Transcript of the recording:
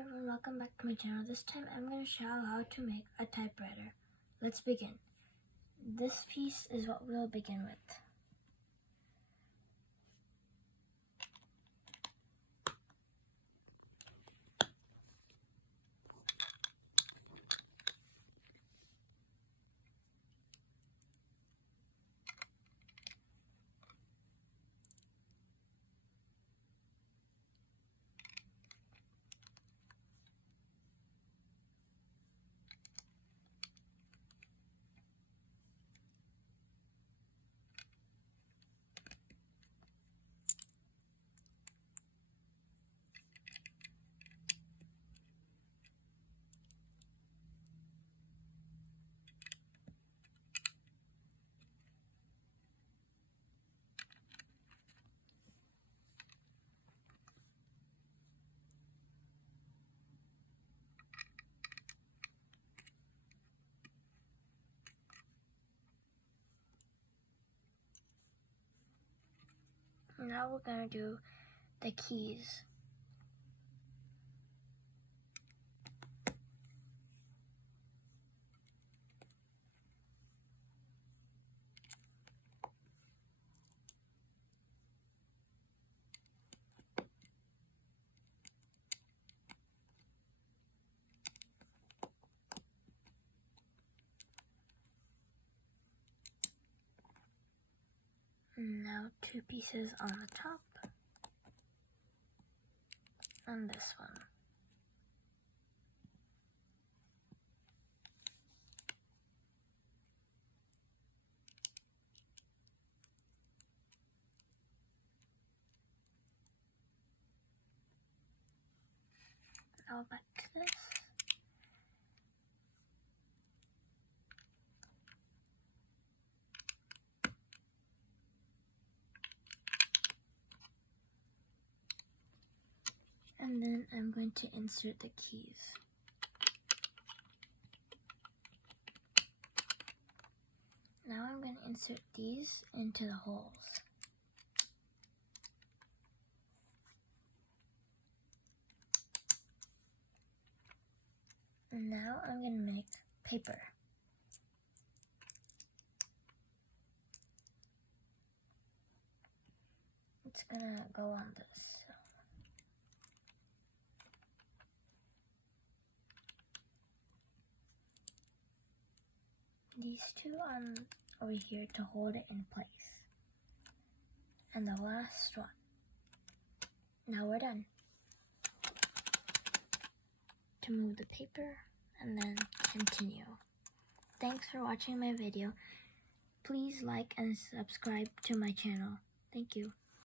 everyone, welcome back to my channel. This time I'm going to show how to make a typewriter. Let's begin. This piece is what we'll begin with. Now we're going to do the keys. Now two pieces on the top and this one. Now back to this. And then I'm going to insert the keys. Now I'm going to insert these into the holes. And now I'm going to make paper. It's going to go on this. These two over here to hold it in place. And the last one. Now we're done. To move the paper and then continue. Thanks for watching my video. Please like and subscribe to my channel. Thank you.